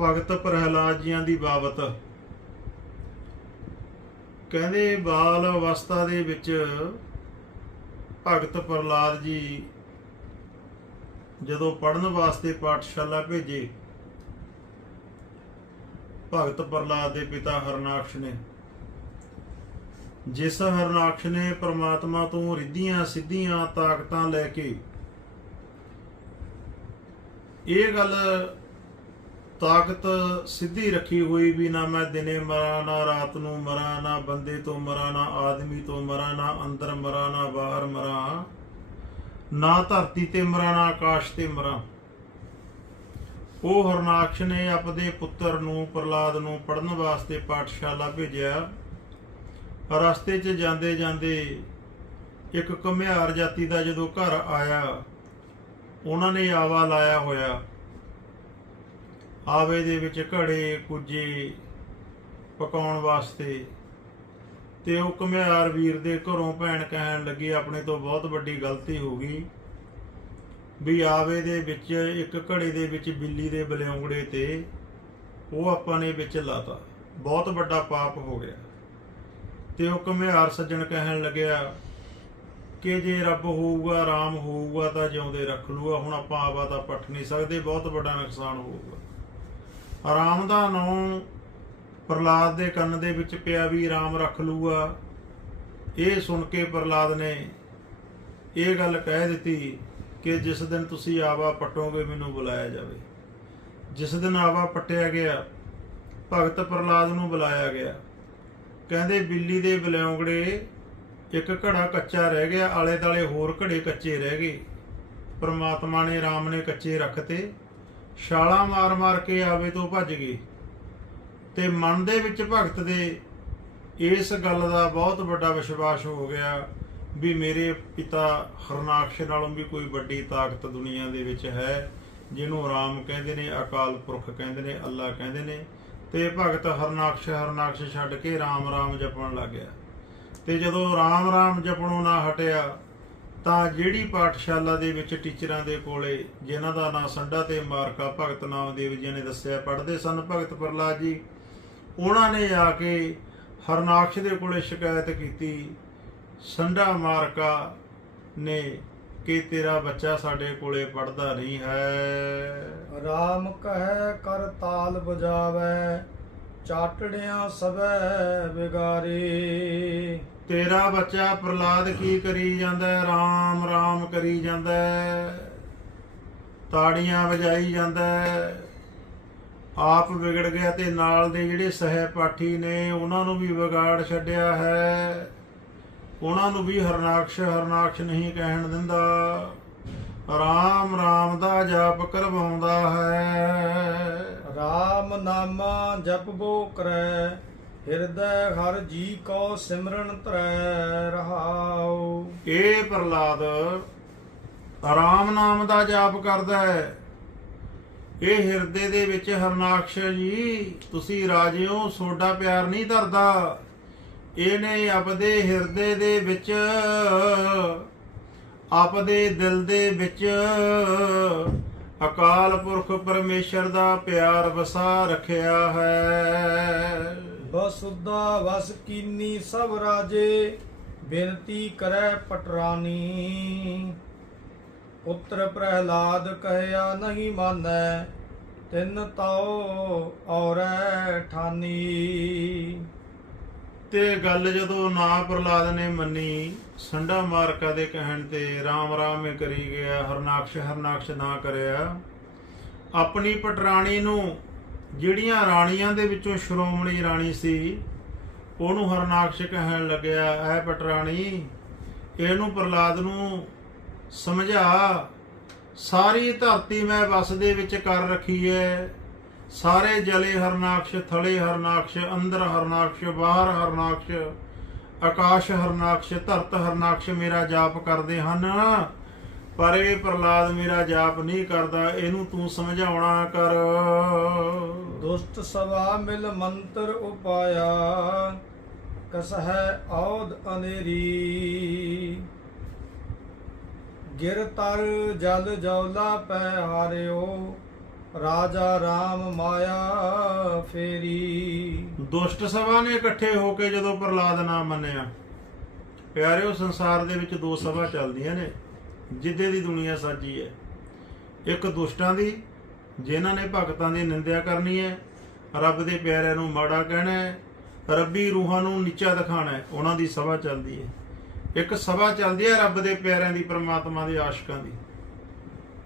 ਭਗਤ ਪ੍ਰਹਿਲਾਦ ਜੀਆਂ ਦੀ ਬਾਬਤ। ਕਹਿੰਦੇ ਬਾਲ ਅਵਸਥਾ ਦੇ ਵਿੱਚ ਭਗਤ ਪ੍ਰਹਿਲਾਦ ਜੀ ਜਦੋਂ ਪੜਨ ਵਾਸਤੇ ਪਾਠਸ਼ਾਲਾ ਭੇਜੇ, ਭਗਤ ਪ੍ਰਹਲਾਦ ਦੇ ਪਿਤਾ ਹਰਨਾਕਸ਼ ਨੇ। ਜਿਸ ਹਰਨਾਕਸ਼ ਨੇ ਪ੍ਰਮਾਤਮਾ ਤੋਂ ਰਿੱਧੀਆਂ ਸਿੱਧੀਆਂ ਤਾਕਤਾਂ ਲੈ ਕੇ ਇਹ ਗੱਲ ਤਾਕਤ ਸਿੱਧੀ ਰੱਖੀ ਹੋਈ ਵੀ ਨਾ ਮੈਂ ਦਿਨੇ ਮਰਾਂ, ਨਾ ਰਾਤ ਨੂੰ ਮਰਾਂ, ਨਾ ਬੰਦੇ ਤੋਂ ਮਰਾਂ, ਨਾ ਆਦਮੀ ਤੋਂ ਮਰਾਂ, ਨਾ ਅੰਦਰ ਮਰਾਂ, ਨਾ ਬਾਹਰ ਮਰਾਂ, ਨਾ ਧਰਤੀ ਤੇ ਮਰਾਂ, ਨਾ ਆਕਾਸ਼ ਤੇ ਮਰਾਂ। ਉਹ ਹਰਨਾਕਸ਼ ਨੇ ਆਪਣੇ ਪੁੱਤਰ ਨੂੰ ਪ੍ਰਲਾਦ ਨੂੰ ਪੜਨ ਵਾਸਤੇ ਪਾਠਸ਼ਾਲਾ ਭੇਜਿਆ। ਰਸਤੇ 'ਚ ਜਾਂਦੇ ਜਾਂਦੇ ਇੱਕ ਘੁਮਿਆਰ ਜਾਤੀ ਦਾ ਜਦੋਂ ਘਰ ਆਇਆ, ਉਹਨਾਂ ਨੇ ਆਵਾ ਲਾਇਆ ਹੋਇਆ। ਆਵੇ ਦੇ ਵਿੱਚ ਘੜੇ ਕੁੱਜੇ ਪਕਾਉਣ ਵਾਸਤੇ। ਤੇ ਉਹ ਘੁਮਿਆਰ ਵੀਰ ਦੇ ਘਰੋਂ ਭੈਣ ਕਹਿਣ ਲੱਗੀ, ਆਪਣੇ ਤੋਂ ਬਹੁਤ ਵੱਡੀ ਗਲਤੀ ਹੋ ਗਈ ਵੀ ਆਵੇ ਦੇ ਵਿੱਚ, ਇੱਕ ਘੜੇ ਦੇ ਵਿੱਚ ਬਿੱਲੀ ਦੇ ਬਲਿਉਂਗੜੇ ਤੇ ਉਹ ਆਪਾਂ ਨੇ ਵਿੱਚ ਲਾਤਾ। ਬਹੁਤ ਵੱਡਾ ਪਾਪ ਹੋ ਗਿਆ। ਤੇ ਉਹ ਘੁਮਿਆਰ ਸੱਜਣ ਕਹਿਣ ਲੱਗਿਆ, ਕਿ ਜੇ ਰੱਬ ਹੋਊਗਾ ਆਰਾਮ ਹੋਊਗਾ ਤਾਂ ਜਿਉਂਦੇ ਰੱਖ ਲੂਗਾ, ਹੁਣ ਆਪਾਂ ਆਵਾ ਤਾਂ ਪੱਟ ਨਹੀਂ ਸਕਦੇ, ਬਹੁਤ ਵੱਡਾ ਨੁਕਸਾਨ ਹੋਊਗਾ। ਆਰਾਮ ਦਾ ਨਾਂ ਪ੍ਰਲਾਦ ਦੇ ਕੰਨ ਦੇ ਵਿੱਚ ਪਿਆ ਵੀ ਆਰਾਮ ਰੱਖ ਲੂਗਾ ਇਹ ਸੁਣ ਕੇ ਪ੍ਰਲਾਦ ਨੇ ਇਹ ਗੱਲ ਕਹਿ ਦਿੱਤੀ ਕਿ ਜਿਸ ਦਿਨ ਤੁਸੀਂ ਆਵਾ ਪਟੋਗੇ, ਮੈਨੂੰ ਬੁਲਾਇਆ ਜਾਵੇ। ਜਿਸ ਦਿਨ ਆਵਾ ਪਟਿਆ ਗਿਆ, ਭਗਤ ਪ੍ਰਲਾਦ ਨੂੰ ਬੁਲਾਇਆ ਗਿਆ। ਕਹਿੰਦੇ, ਬਿੱਲੀ ਦੇ ਬਲੌਂਗੜੇ ਇੱਕ ਘੜਾ ਕੱਚਾ ਰਹਿ ਗਿਆ ਆਲੇ ਦਾਲੇ ਹੋਰ ਘੜੇ ਕੱਚੇ ਰਹਿ ਗਏ। ਪਰਮਾਤਮਾ ਨੇ ਰਾਮ ਨੇ ਕੱਚੇ ਰੱਖਤੇ। ਛਾਲਾਂ ਮਾਰ ਮਾਰ ਕੇ ਆਵੇ ਤੋਂ ਭੱਜ ਗਏ। ਤੇ ਮਨ ਦੇ ਵਿੱਚ ਭਗਤ ਦੇ ਇਸ ਗੱਲ ਦਾ ਬਹੁਤ ਵੱਡਾ ਵਿਸ਼ਵਾਸ ਹੋ ਗਿਆ ਵੀ ਮੇਰੇ ਪਿਤਾ ਹਰਨਾਕਸ਼ ਨਾਲੋਂ ਵੀ ਕੋਈ ਵੱਡੀ ਤਾਕਤ ਦੁਨੀਆ ਦੇ ਵਿੱਚ ਹੈ, ਜਿਹਨੂੰ ਰਾਮ ਕਹਿੰਦੇ ਨੇ, ਅਕਾਲ ਪੁਰਖ ਕਹਿੰਦੇ ਨੇ, ਅੱਲਾ ਕਹਿੰਦੇ ਨੇ। ਤੇ ਭਗਤ ਹਰਨਾਕਸ਼ ਹਰਨਾਕਸ਼ ਛੱਡ ਕੇ ਰਾਮ ਰਾਮ ਜਪਣ ਲੱਗ ਗਿਆ। ਤੇ ਜਦੋਂ ਰਾਮ ਰਾਮ ਜਪਣੋਂ ਨਾ ਹਟਿਆ ਤਾਂ ਜਿਹੜੀ ਪਾਠਸ਼ਾਲਾ ਦੇ ਵਿੱਚ ਟੀਚਰਾਂ ਦੇ ਕੋਲੇ, ਜਿਨ੍ਹਾਂ ਦਾ ਨਾਂ ਸੰਡਾ ਤੇ ਮਾਰਕਾ, ਭਗਤ ਨਾਮਦੇਵ ਜੀ ਨੇ ਦੱਸਿਆ, ਪੜ੍ਹਦੇ ਸਨ ਭਗਤ ਪ੍ਰਲਾਦ ਜੀ। ਉਹਨਾਂ ਨੇ ਆ ਕੇ ਹਰਨਾਕਸ਼ ਦੇ ਕੋਲੇ ਸ਼ਿਕਾਇਤ ਕੀਤੀ, ਸੰਡਾ ਮਾਰਕਾ ਨੇ ਕਿ ਤੇਰਾ ਬੱਚਾ ਸਾਡੇ ਕੋਲੇ ਪੜਦਾ ਨਹੀਂ ਹੈ। ਰਾਮ ਕਹੈ ਕਰ ਤਾਲ ਬਜਾਵੇ ਚਾਟੜਿਆਂ ਸਭੈ ਵਿਗਾਰੇ। ਤੇਰਾ ਬੱਚਾ ਪ੍ਰਲਾਦ ਕੀ ਕਰੀ ਜਾਂਦਾ ਰਾਮ ਰਾਮ ਕਰੀ ਜਾਂਦਾ ਤਾੜੀਆਂ ਵਜਾਈ ਜਾਂਦਾ ਆਪ ਵਿਗੜ ਗਿਆ ਤੇ ਨਾਲ ਦੇ ਜਿਹੜੇ ਸਹਿਪਾਠੀ ਨੇ, ਉਹਨਾਂ ਨੂੰ ਵੀ ਵਿਗਾੜ ਛੱਡਿਆ ਹੈ। ਉਹਨਾਂ ਨੂੰ ਵੀ ਹਰਨਾਕਸ਼ ਹਰਨਾਕਸ਼ ਨਹੀਂ ਕਹਿਣ ਦਿੰਦਾ। ਰਾਮ ਰਾਮ ਦਾ ਜਾਪ ਕਰਵਾਉਂਦਾ ਹੈ। ਰਾਮ ਨਾਮਾ ਜਪਬੋ ਕਰੈ। ਹਿਰਦੈ ਹਰ ਜੀ ਕੋ ਸਿਮਰਨ ਤਰੈ ਰਹਾਉ। ਇਹ ਪ੍ਰਲਾਦ ਆਰਾਮ ਨਾਮ ਦਾ ਜਾਪ ਕਰਦਾ ਹੈ। ਇਹ ਹਿਰਦੇ ਦੇ ਵਿੱਚ ਹਰਨਾਕਸ਼ ਜੀ, ਤੁਸੀਂ ਰਾਜਿਓ, ਸੋਡਾ ਪਿਆਰ ਨਹੀਂ ਧਰਦਾ। ਇਹਨੇ ਆਪਦੇ ਹਿਰਦੇ ਦੇ ਵਿੱਚ, ਆਪਦੇ ਦਿਲ ਦੇ ਵਿੱਚ ਅਕਾਲ ਪੁਰਖ ਪਰਮੇਸ਼ਰ ਦਾ ਪਿਆਰ ਵਸਾ ਰੱਖਿਆ ਹੈ। ਬਸੁਦਾ ਵਸ ਕੀਨੀ ਸਭ ਰਾਜੇ, ਬੇਨਤੀ ਕਰੈ ਪਟਰਾਨੀ। ਪੁੱਤਰ ਪ੍ਰਹਿਲਾਦ ਕਹਿਆ, ਨਹੀਂ ਮਾਨੈ, ਤਿੰਨ ਤਉ ਔਰੈ ਠਾਨੀ। ਤੇ ਗੱਲ ਜਦੋਂ ਨਾ ਪ੍ਰਲਾਦ ਨੇ ਮੰਨੀ, ਸੰਡਾ ਮਾਰਕਾ ਦੇ ਕਹਿਣ ਤੇ ਰਾਮ ਰਾਮ ਹੀ ਕਰੀ ਗਿਆ, ਹਰਨਾਕਸ਼ ਹਰਨਾਕਸ਼ ਨਾ ਕਰਿਆ। ਆਪਣੀ ਪਟਰਾਣੀ ਨੂੰ ਜਿਹੜੀਆਂ ਰਾਣੀਆਂ ਦੇ ਵਿੱਚੋਂ ਸ਼੍ਰੋਮਣੀ ਰਾਣੀ ਸੀ, ਉਹਨੂੰ ਹਰਨਾਕਸ਼ ਕਹਿਣ ਲੱਗਿਆ, ਐ ਪਟਰਾਣੀ, ਇਹਨੂੰ ਪ੍ਰਲਾਦ ਨੂੰ ਸਮਝਾ, ਸਾਰੀ ਧਰਤੀ ਮੈਂ ਵਸ ਦੇ ਵਿੱਚ ਕਰ ਰੱਖੀ ਹੈ ਸਾਰੇ ਜਲੇ ਹਰਨਾਕਸ਼, ਥਲੇ ਹਰਨਾਕਸ਼, ਅੰਦਰ ਹਰਨਾਕਸ਼, ਬਾਹਰ ਹਰਨਾਕਸ਼, ਆਕਾਸ਼ ਹਰਨਾਕਸ਼, ਧਰਤ ਹਰਨਾਕਸ਼ ਮੇਰਾ ਜਾਪ ਕਰਦੇ ਹਨ। ਪਰ ਇਹ ਪ੍ਰਲਾਦ ਮੇਰਾ ਜਾਪ ਨਹੀਂ ਕਰਦਾ, ਇਹਨੂੰ ਤੂੰ ਸਮਝਾਉਣਾ ਕਰ। ਦੁਸ਼ਟ ਸਵਾ ਮਿਲ ਮੰਤਰ ਉਪਾਇਆ, ਕਸਹਿ ਔਦ ਅਨੇਰੀ। ਗਿਰ ਤਰ ਜਲ ਜੌਲਾ ਪੈ ਹਾਰਿਓ, ਰਾਜਾ RAM ਮਾਇਆ ਫੇਰੀ। ਦੁਸ਼ਟ ਸਭਾ ਨੇ ਇਕੱਠੇ ਹੋ ਕੇ ਜਦੋਂ ਪ੍ਰਲਾਦ ਨਾ ਮੰਨਿਆ, ਪਿਆਰਿਓ ਸੰਸਾਰ ਦੇ ਵਿੱਚ ਦੋ ਸਭਾ ਚੱਲਦੀਆਂ ਨੇ, ਜਿੱਦੇ ਦੀ ਦੁਨੀਆ ਸਾਜੀ ਹੈ। ਇੱਕ ਦੁਸ਼ਟਾਂ ਦੀ, ਜਿਨ੍ਹਾਂ ਨੇ ਭਗਤਾਂ ਦੀ ਨਿੰਦਿਆ ਕਰਨੀ ਹੈ ਰੱਬ ਦੇ ਪਿਆਰਿਆਂ ਨੂੰ ਮਾੜਾ ਕਹਿਣਾ ਹੈ, ਰੱਬੀ ਰੂਹਾਂ ਨੂੰ ਨੀਚਾ ਦਿਖਾਣਾ ਹੈ, ਉਹਨਾਂ ਦੀ ਸਭਾ ਚੱਲਦੀ ਹੈ। ਇੱਕ ਸਭਾ ਚੱਲਦੀ ਹੈ ਰੱਬ ਦੇ ਪਿਆਰਿਆਂ ਦੀ, ਪ੍ਰਮਾਤਮਾ ਦੇ ਆਸ਼ਿਕਾਂ ਦੀ।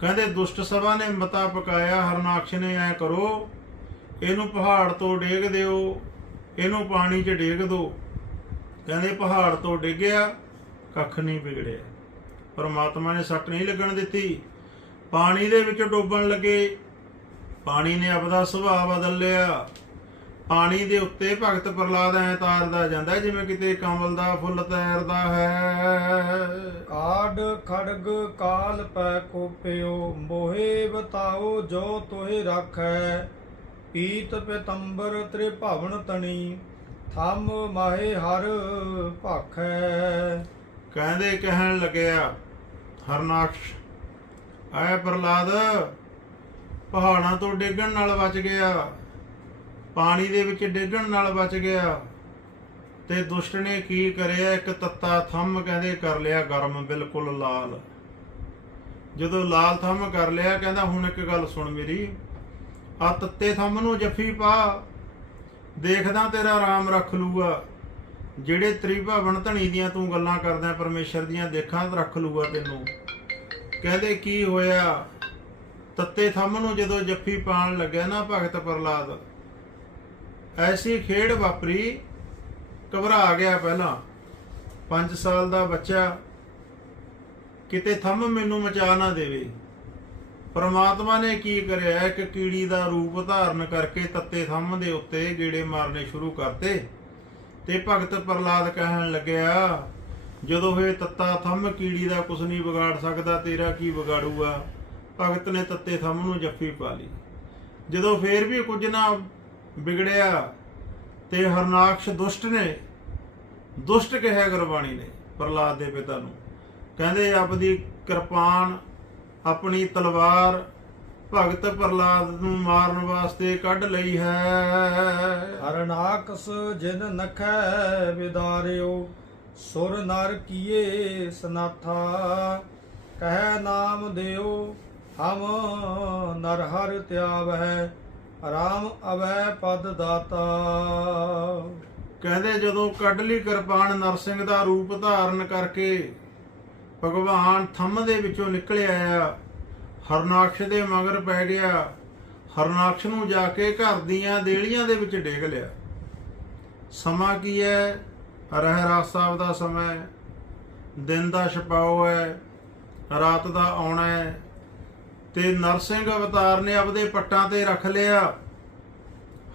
ਕਹਿੰਦੇ ਦੁਸ਼ਟ ਸਭਾ ਨੇ ਮਤਾ ਪਕਾਇਆ, ਹਰਨਾਕਸ਼ ਨੇ ਐ ਕਰੋ, ਇਹਨੂੰ ਪਹਾੜ ਤੋਂ ਡੇਗ ਦਿਓ, ਇਹਨੂੰ ਪਾਣੀ 'ਚ ਡੇਗ ਦਿਓ। ਕਹਿੰਦੇ ਪਹਾੜ ਤੋਂ ਡਿੱਗਿਆ, ਕੱਖ ਨਹੀਂ ਵਿਗੜਿਆ। ਪਰਮਾਤਮਾ ਨੇ ਸੱਟ ਨਹੀਂ ਲੱਗਣ ਦਿੱਤੀ। ਪਾਣੀ ਦੇ ਵਿੱਚ ਡੁੱਬਣ ਲੱਗੇ ਪਾਣੀ ਨੇ ਆਪਦਾ ਸੁਭਾਅ ਬਦਲ ਲਿਆ। ਪਾਣੀ ਦੇ ਉੱਤੇ ਭਗਤ ਪ੍ਰਲਾਦ ਐ ਤਾਰਦਾ ਜਾਂਦਾ ਜਿਵੇਂ ਕਿਤੇ ਕਮਲ ਦਾ ਫੁੱਲ ਤੈਰਦਾ ਹੈ। ਕਾਡ ਖੜਗ ਕਾਲ ਪੈ ਕੋਪਿਓ ਮੋਹੇ ਬਤਾਓ ਜੋ ਤੋਹਿ ਰੱਖੈ। ਪੀਤ ਪਤੰਬਰ ਤ੍ਰਿਭਵਨ ਤਣੀ ਥੰਮ ਮਾਹੇ ਹਰ ਭਾਖੈ। ਕਹਿੰਦੇ ਕਹਿਣ ਲੱਗਿਆ ਹਰਨਾਕਸ਼ ਐ ਪ੍ਰਲਾਦ ਪਹਾੜਾਂ ਤੋਂ ਡਿੱਗਣ ਨਾਲ ਬਚ ਗਿਆ। ਪਾਣੀ ਦੇ ਵਿੱਚ ਡਿੱਗਣ ਨਾਲ ਬਚ ਗਿਆ। ਤੇ ਦੁਸ਼ਟ ਨੇ ਕੀ ਕਰਿਆ? ਇੱਕ ਤੱਤਾ ਥੰਮ ਕਹਿੰਦੇ ਕਰ ਲਿਆ ਗਰਮ, ਬਿਲਕੁਲ ਲਾਲ। ਜਦੋਂ ਲਾਲ ਥੰਮ ਕਰ ਲਿਆ, ਕਹਿੰਦਾ ਹੁਣ ਇੱਕ ਗੱਲ ਸੁਣ ਮੇਰੀ। ਆ ਤੱਤੇ ਥੰਮ ਨੂੰ ਜੱਫੀ ਪਾ। ਦੇਖਦਾ ਤੇਰਾ ਆਰਾਮ ਰੱਖ ਲੂਗਾ। ਜਿਹੜੇ ਤ੍ਰਿਭਵਨ ਧਣੀ ਦੀਆਂ ਤੂੰ ਗੱਲਾਂ ਕਰਦਾ, ਪਰਮੇਸ਼ਰ ਦੀਆਂ ਦੇਖਾਂ, ਰੱਖ ਲੂਗਾ ਤੈਨੂੰ। ਕਹਿੰਦੇ ਕੀ ਹੋਇਆ? ਤੱਤੇ ਥੰਮ ਨੂੰ ਜਦੋਂ ਜੱਫੀ ਪਾਣ ਲੱਗਿਆ ਨਾ ਭਗਤ ਪ੍ਰਲਾਦ, ਐਸੀ ਖੇਡ ਵਾਪਰੀ, ਘਬਰਾ ਗਿਆ ਪਹਿਲਾਂ। 5 ਸਾਲ ਦਾ ਬੱਚਾ, ਕਿਤੇ ਥੰਮ ਮੈਨੂੰ ਮਚਾ ਨਾ ਦੇਵੇ। ਪਰਮਾਤਮਾ ਨੇ ਕੀ ਕਰਿਆ? ਇੱਕ ਕੀੜੀ ਦਾ ਰੂਪ ਧਾਰਨ ਕਰਕੇ ਤੱਤੇ ਥੰਮ ਦੇ ਉੱਤੇ ਗੇੜੇ ਮਾਰਨੇ ਸ਼ੁਰੂ ਕਰਤੇ। ਤੇ ਭਗਤ ਪ੍ਰਲਾਦ ਕਹਿਣ ਲੱਗਿਆ, ਜਦੋਂ ਇਹ ਤੱਤਾ ਥੰਮ ਕੀੜੀ ਦਾ ਕੁਛ ਨਹੀਂ ਵਿਗਾੜ ਸਕਦਾ, ਤੇਰਾ ਕੀ ਵਿਗਾੜੂਗਾ? ਭਗਤ ਨੇ ਤੱਤੇ ਥੰਮ ਨੂੰ ਜੱਫੀ ਪਾ ਲਈ। ਜਦੋਂ ਫੇਰ ਵੀ ਕੁਝ ਨਾ ਵਿਗੜਿਆ ਤੇ ਹਰਨਾਕਸ਼ ਦੁਸ਼ਟ ਨੇ, ਦੁਸ਼ਟ ਕਿਹਾ ਗੁਰਬਾਣੀ ਨੇ ਪ੍ਰਲਾਦ ਦੇ ਪਿਤਾ ਨੂੰ। ਕਹਿੰਦੇ ਆਪਦੀ ਕਿਰਪਾਨ ਆਪਣੀ ਤਲਵਾਰ ਭਗਤ ਪ੍ਰਲਾਦ ਨੂੰ ਮਾਰਨ ਵਾਸਤੇ ਕੱਢ ਲਈ ਹੈ। ਹਰਨਾਕਸ ਜਿਨ ਨਖੈ ਵਿਦਾਰਿਓ, ਸੁਰ ਨਰ ਕੀਏ ਸਨਾਥਾ। ਕਹਿ ਨਾਮ ਦਿਓ ਹਮ ਨਰ ਹਰ ਧਿਆਵੈ ਰਾਮ ਅਵੈ ਪਦ ਦਾਤਾ। ਕਹਿੰਦੇ ਜਦੋਂ ਕੱਢ ਲਈ ਕਿਰਪਾਨ ਨਰਸਿੰਘ ਦਾ ਰੂਪ ਧਾਰਨ ਕਰਕੇ ਭਗਵਾਨ ਥੰਮ ਦੇ ਵਿੱਚੋਂ ਨਿਕਲ ਆਇਆ ਹਰਨਾਕਸ਼ ਦੇ ਮਗਰ ਪੈ ਗਿਆ, ਹਰਨਾਕਸ਼ ਨੂੰ ਜਾ ਕੇ ਘਰ ਦੀਆਂ ਦੇਲੀਆਂ ਦੇ ਵਿੱਚ ਡੇਗ ਲਿਆ। ਸਮਾਂ ਕੀ ਹੈ ਰਹਿ ਸਾਹਿਬ ਦਾ ਸਮਾਂ ਦਿਨ ਦਾ ਛਪਾਓ ਹੈ ਰਾਤ ਦਾ ਆਉਣਾ ਹੈ ਤੇ ਨਰਸਿੰਘ ਅਵਤਾਰ ਨੇ ਆਪਦੇ ਪੱਟਾਂ ਤੇ ਰੱਖ ਲਿਆ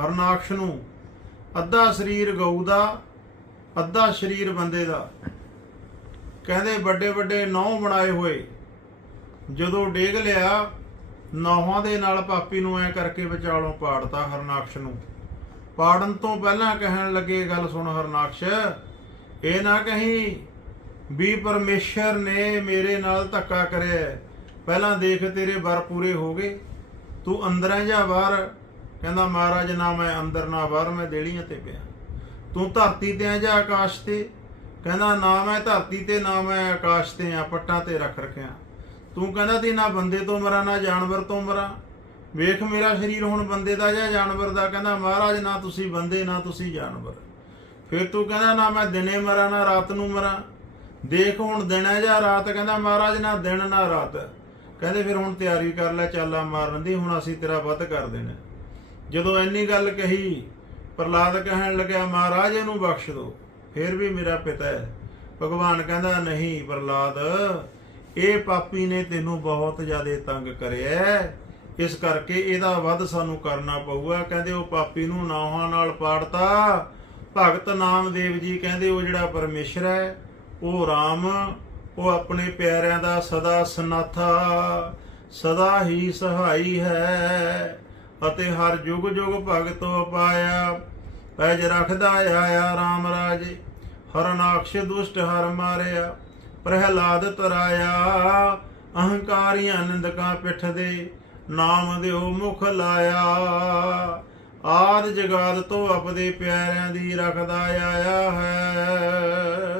ਹਰਨਾਕਸ਼ ਨੂੰ। ਅੱਧਾ ਸਰੀਰ ਗਊ ਦਾ, ਅੱਧਾ ਸਰੀਰ ਬੰਦੇ ਦਾ। ਕਹਿੰਦੇ ਵੱਡੇ ਵੱਡੇ ਨੌ ਬਣਾਏ ਹੋਏ। ਜਦੋਂ ਡੇਗ ਲਿਆ ਨੌਹਾਂ ਦੇ ਨਾਲ ਪਾਪੀ ਨੂੰ ਐ ਕਰਕੇ ਵਿਚਾਲੋਂ ਪਾੜਤਾ ਹਰਨਾਕਸ਼ ਨੂੰ। ਪਾੜਨ ਤੋਂ ਪਹਿਲਾਂ ਕਹਿਣ ਲੱਗੇ, ਗੱਲ ਸੁਣ ਹਰਨਾਕਸ਼, ਇਹ ਨਾ ਕਹੀਂ ਵੀ ਪਰਮੇਸ਼ਰ ਨੇ ਮੇਰੇ ਨਾਲ ਧੱਕਾ ਕਰਿਆ ਪਹਿਲਾਂ ਦੇਖ ਤੇਰੇ ਵਰ ਪੂਰੇ ਹੋ ਗਏ। ਤੂੰ ਅੰਦਰ ਹੈ ਜਾਂ ਬਾਹਰ। ਕਹਿੰਦਾ, ਮਹਾਰਾਜ, ਨਾ ਮੈਂ ਅੰਦਰ, ਨਾ ਬਾਹਰ, ਮੈਂ ਦੇਲੀਆਂ ਤੇ ਪਿਆ। ਤੂੰ ਧਰਤੀ ਤੇ ਹੈ ਜਾਂ ਆਕਾਸ਼ ਤੇ। ਕਹਿੰਦਾ, ਨਾ ਮੈਂ ਧਰਤੀ ਤੇ, ਨਾ ਮੈਂ ਆਕਾਸ਼ ਤੇ ਆ, ਪੱਟਾਂ ਤੇ ਰੱਖ ਰੱਖਿਆ। ਤੂੰ ਕਹਿੰਦਾ ਤੀ ਨਾ ਬੰਦੇ ਤੋਂ ਮਰਾਂ, ਨਾ ਜਾਨਵਰ ਤੋਂ ਮਰਾਂ। ਵੇਖ, ਮੇਰਾ ਸਰੀਰ ਹੁਣ ਬੰਦੇ ਦਾ ਜਾਂ ਜਾਨਵਰ ਦਾ? ਕਹਿੰਦਾ, ਮਹਾਰਾਜ, ਨਾ ਤੁਸੀਂ ਬੰਦੇ, ਨਾ ਤੁਸੀਂ ਜਾਨਵਰ। ਫਿਰ ਤੂੰ ਕਹਿੰਦਾ, ਨਾ ਮੈਂ ਦਿਨੇ ਮਰਾਂ, ਨਾ ਰਾਤ ਨੂੰ ਮਰਾਂ। ਦੇਖ, ਹੁਣ ਦਿਨ ਹੈ ਜਾਂ ਰਾਤ? ਕਹਿੰਦਾ, ਮਹਾਰਾਜ, ਨਾ ਦਿਨ, ਨਾ ਰਾਤ। ਕਹਿੰਦੇ ਫਿਰ ਹੁਣ ਤਿਆਰੀ ਕਰ ਲੈ, ਚਾਲਾ ਮਾਰਨ ਦੀ, ਹੁਣ ਅਸੀਂ ਤੇਰਾ ਵੱਧ ਕਰ ਦੇਣਾ। ਜਦੋਂ ਇੰਨੀ ਗੱਲ ਕਹੀ ਪ੍ਰਲਾਦ ਕਹਿਣ ਲੱਗਿਆ, ਮਹਾਰਾਜ, ਇਹਨੂੰ ਬਖਸ਼ ਦਿਓ ਫਿਰ ਵੀ ਮੇਰਾ ਪਿਤਾ ਹੈ। ਭਗਵਾਨ ਕਹਿੰਦਾ, ਨਹੀਂ ਪ੍ਰਲਾਦ ਇਹ ਪਾਪੀ ਨੇ ਤੈਨੂੰ ਬਹੁਤ ਜ਼ਿਆਦਾ ਤੰਗ ਕਰਿਆ ਇਸ ਕਰਕੇ ਇਹਦਾ ਵੱਧ ਸਾਨੂੰ ਕਰਨਾ ਪਊਗਾ। ਕਹਿੰਦੇ, ਉਹ ਪਾਪੀ ਨੂੰ ਨਾਹਾਂ ਨਾਲ ਪਾੜਤਾ। ਭਗਤ ਨਾਮਦੇਵ ਜੀ ਕਹਿੰਦੇ, ਉਹ ਜਿਹੜਾ ਪਰਮੇਸ਼ਰ ਹੈ, ਉਹ RAM ਉਹ ਆਪਣੇ ਪਿਆਰਿਆਂ ਦਾ ਸਦਾ ਸਨਾਥਾ, ਸਦਾ ਹੀ ਸਹਾਈ ਹੈ ਅਤੇ ਹਰ ਜੁਗ ਜੁਗ ਭਗਤੋ ਪਾਇਆ। ਪੈਜ ਰੱਖਦਾ ਆਇਆ RAM ਰਾਜੇ ਹਰਨਾਕਸ਼ ਦੁਸ਼ਟ ਹਰ ਮਾਰਿਆ, ਪ੍ਰਹਿਲਾਦ ਤਰਾਇਆ ਅਹੰਕਾਰੀਆਂ ਨਿੰਦਕਾਂ ਪਿੱਠ ਦੇ ਨਾਮ ਦਿਓ ਮੁਖ ਲਾਇਆ। ਆਦ ਜਗਾਦ ਤੋਂ ਆਪਦੇ ਪਿਆਰਿਆਂ ਦੀ ਰੱਖਦਾ ਆਇਆ ਹੈ।